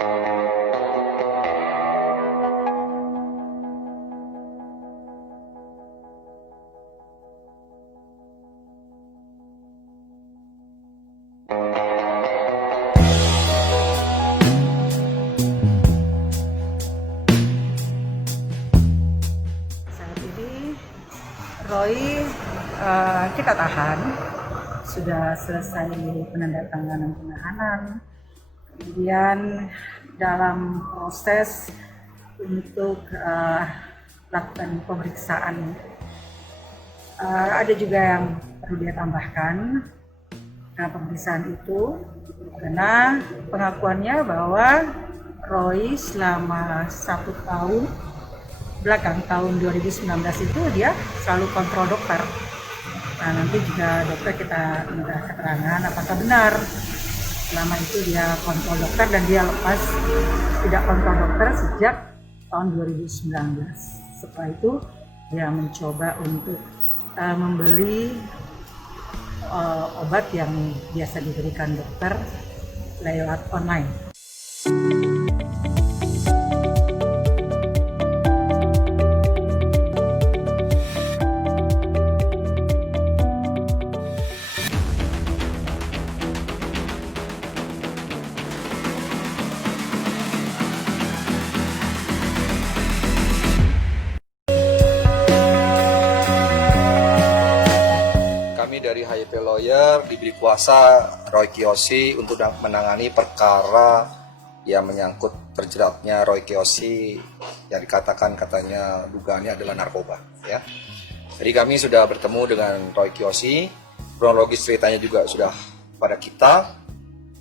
Saat ini Roy kita tahan, sudah selesai penandatanganan penahanan, kemudian dalam proses untuk lakukan pemeriksaan ada juga yang perlu dia tambahkan. Nah, pemeriksaan itu karena pengakuannya bahwa Roy selama 1 tahun belakang tahun 2019 itu dia selalu kontrol dokter. Nah, nanti juga dokter kita minta keterangan apakah benar selama itu dia kontrol dokter dan dia lepas tidak kontrol dokter sejak tahun 2019. Setelah itu dia mencoba untuk membeli obat yang biasa diberikan dokter lewat online. Kami dari HYP Lawyer diberi kuasa Roy Kiyoshi untuk menangani perkara yang menyangkut terjeratnya Roy Kiyoshi yang dikatakan katanya dugaannya adalah narkoba. Ya. Jadi kami sudah bertemu dengan Roy Kiyoshi, kronologis ceritanya juga sudah pada kita,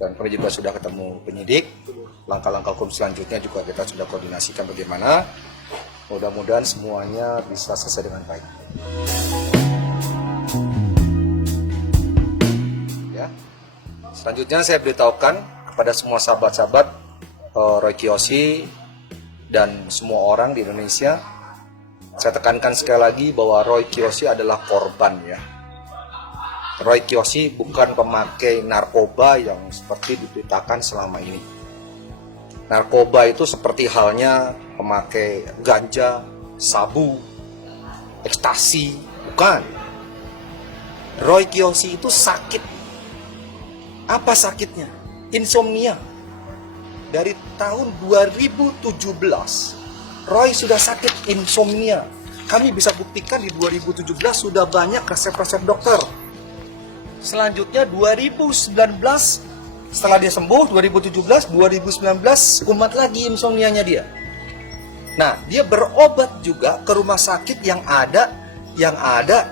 dan kami juga sudah ketemu penyidik. Langkah-langkah hukum selanjutnya juga kita sudah koordinasikan bagaimana. Mudah-mudahan semuanya bisa selesai dengan baik. Selanjutnya saya beritahukan kepada semua sahabat-sahabat Roy Kiyoshi dan semua orang di Indonesia, saya tekankan sekali lagi bahwa Roy Kiyoshi adalah korban ya. Roy Kiyoshi bukan pemakai narkoba yang seperti diberitakan selama ini. Narkoba itu seperti halnya pemakai ganja, sabu, ekstasi, bukan. Roy Kiyoshi itu sakit. Apa sakitnya? Insomnia. Dari tahun 2017, Roy sudah sakit insomnia. Kami bisa buktikan di 2017 sudah banyak resep-resep dokter. Selanjutnya 2019, setelah dia sembuh, 2017, 2019, kumat lagi insomnianya dia. Nah, dia berobat juga ke rumah sakit yang ada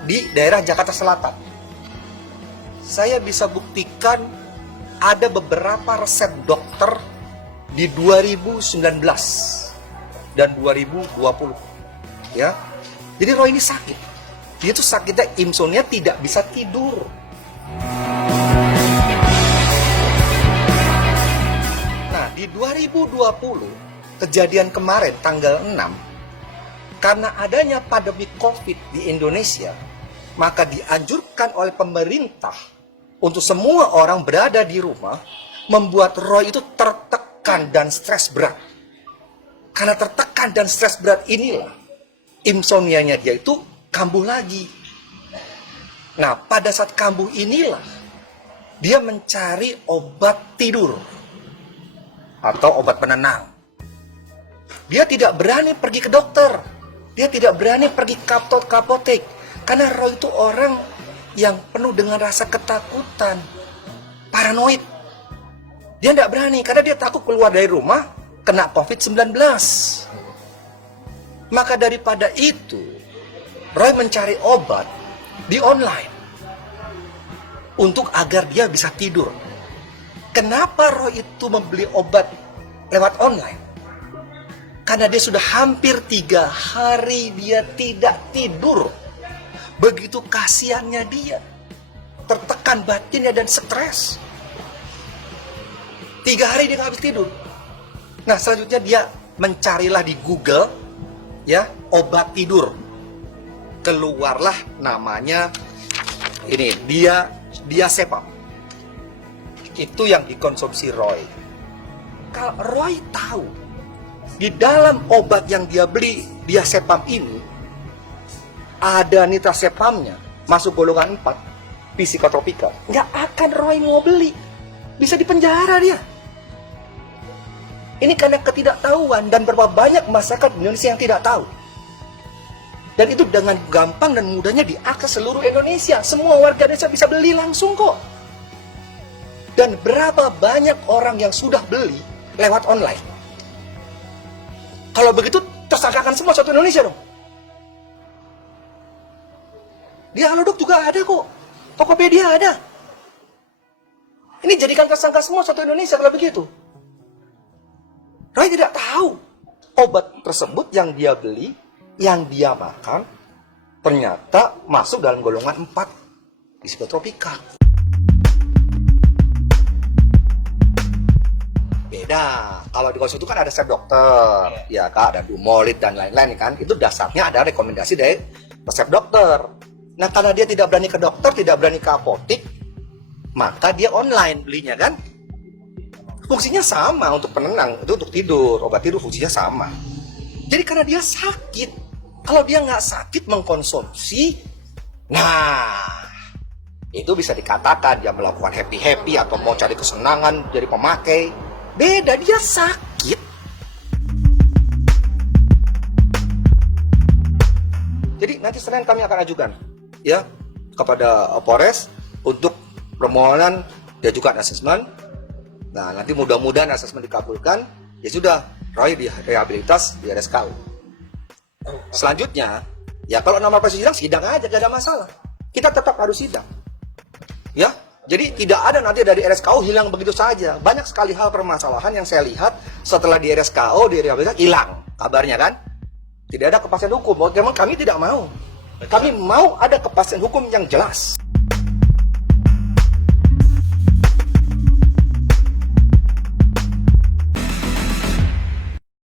di daerah Jakarta Selatan. Saya bisa buktikan ada beberapa resep dokter di 2019 dan 2020 ya. Jadi Roy ini sakit. Dia tuh sakitnya insomnia, tidak bisa tidur. Nah, di 2020 kejadian kemarin tanggal 6, karena adanya pandemi Covid di Indonesia, maka dianjurkan oleh pemerintah untuk semua orang berada di rumah, membuat Roy itu tertekan dan stres berat. Karena tertekan dan stres berat inilah, insomnianya dia itu kambuh lagi. Nah, pada saat kambuh inilah, dia mencari obat tidur atau obat penenang. Dia tidak berani pergi ke dokter. Dia tidak berani pergi ke apotek. Karena Roy itu orang yang penuh dengan rasa ketakutan, paranoid. Dia tidak berani karena dia takut keluar dari rumah kena COVID-19. Maka daripada itu, Roy mencari obat di online untuk agar dia bisa tidur. Kenapa Roy itu membeli obat lewat online? Karena dia sudah hampir 3 hari dia tidak tidur. Begitu kasihannya dia, tertekan batinnya dan stres. 3 hari dia nggak habis tidur. Nah, selanjutnya dia mencarilah di Google ya obat tidur. Keluarlah namanya ini, dia Diazepam. Itu yang dikonsumsi Roy. Kalau Roy tahu di dalam obat yang dia beli, dia sepam ini ada nitrasepamnya, masuk golongan 4, psikotropika, nggak akan Roy mau beli. Bisa dipenjara dia. Ini karena ketidaktahuan, dan berapa banyak masyarakat Indonesia yang tidak tahu. Dan itu dengan gampang dan mudahnya diakses seluruh Indonesia. Semua warga Indonesia bisa beli langsung kok. Dan berapa banyak orang yang sudah beli lewat online. Kalau begitu, tersangkakan semua satu Indonesia dong. Di Halodoc juga ada kok. Tokopedia ada. Ini jadikan tersangka semua satu Indonesia kalau begitu. Roy tidak tahu obat tersebut yang dia beli, yang dia makan, ternyata masuk dalam golongan 4, psikotropika. Beda. Kalau di konsul itu kan ada resep dokter, ya Kak, ada Dumolid dan lain-lain kan. Itu dasarnya ada rekomendasi dari resep dokter. Nah, karena dia tidak berani ke dokter, tidak berani ke apotik, maka dia online belinya kan. Fungsinya sama untuk penenang, itu untuk tidur, obat tidur fungsinya sama. Jadi karena dia sakit, kalau dia nggak sakit mengkonsumsi, nah itu bisa dikatakan dia melakukan happy-happy atau mau cari kesenangan jadi pemakai. Beda, dia sakit. Jadi nanti Senin kami akan ajukan ya kepada Polres untuk permohonan diajukan asesmen. Nah, nanti mudah-mudahan asesmen dikabulkan, ya sudah, Roy direhabilitas di RSKU. Selanjutnya, ya kalau nama sidang, sidang aja, gak ada masalah. Kita tetap harus sidang. Ya, jadi tidak ada nanti dari RSKU hilang begitu saja. Banyak sekali hal permasalahan yang saya lihat setelah di RSKU, di rehabilitasi, hilang kabarnya kan. Tidak ada kepastian hukum. Memang kami tidak mau. Kami mau ada kepastian hukum yang jelas.